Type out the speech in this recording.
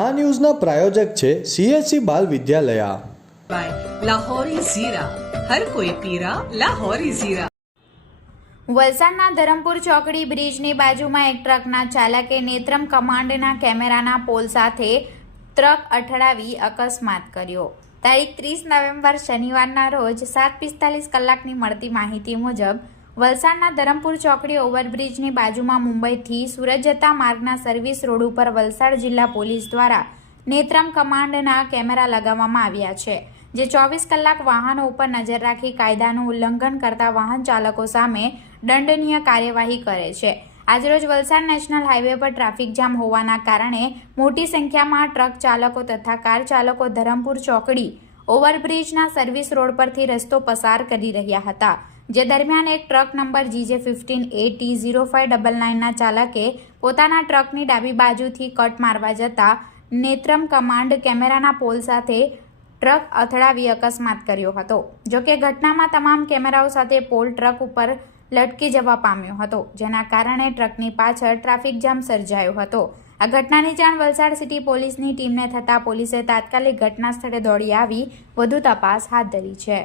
આ ન્યૂઝના પ્રાયોજક છે સીએસસી બાલ વિદ્યાલયા. વલસાડના ધરમપુર ચોકડી બ્રિજની બાજુમાં એક ટ્રકના ચાલકે નેત્રમ કમાન્ડના કેમેરાના પોલ સાથે ટ્રક અથડાવી અકસ્માત કર્યો. તારીખ ત્રીસ નવેમ્બર શનિવારના રોજ સાત પિસ્તાલીસ કલાકની મળતી માહિતી મુજબ વલસાડના ધરમપુર ચોકડી ઓવરબ્રિજની બાજુમાં મુંબઈથી સુરત જતા માર્ગના સર્વિસ રોડ ઉપર વલસાડ જિલ્લા પોલીસ દ્વારા નેત્રમ કમાન્ડના કેમેરા લગાવવામાં આવ્યા છે, જે ચોવીસ કલાક વાહનો ઉપર નજર રાખી કાયદાનું ઉલ્લંઘન કરતા વાહન ચાલકો સામે દંડનીય કાર્યવાહી કરે છે. આજરોજ વલસાડ નેશનલ હાઈવે પર ટ્રાફિક જામ હોવાના કારણે મોટી સંખ્યામાં ટ્રક ચાલકો તથા કાર ચાલકો ધરમપુર ચોકડી ઓવરબ્રિજના સર્વિસ રોડ પરથી રસ્તો પસાર કરી રહ્યા હતા. જે દરમિયાન એક truck number GJ fifteen A T zero five double નાઇનના ચાલકે પોતાના ટ્રકની ડાબી બાજુથી કટ મારવા જતા નેત્રમ કમાન્ડ કેમેરાના પોલ સાથે ટ્રક અથડાવી અકસ્માત કર્યો હતો. જોકે ઘટનામાં તમામ કેમેરાઓ સાથે પોલ ટ્રક ઉપર લટકી જવા પામ્યો હતો, જેના કારણે ટ્રકની પાછળ ટ્રાફિક જામ સર્જાયો હતો. આ ઘટનાની જાણ વલસાડ સિટી પોલીસની ટીમને થતાં પોલીસે તાત્કાલિક ઘટના સ્થળે દોડી આવી. વધુ તપાસ હાથ ધરી છે.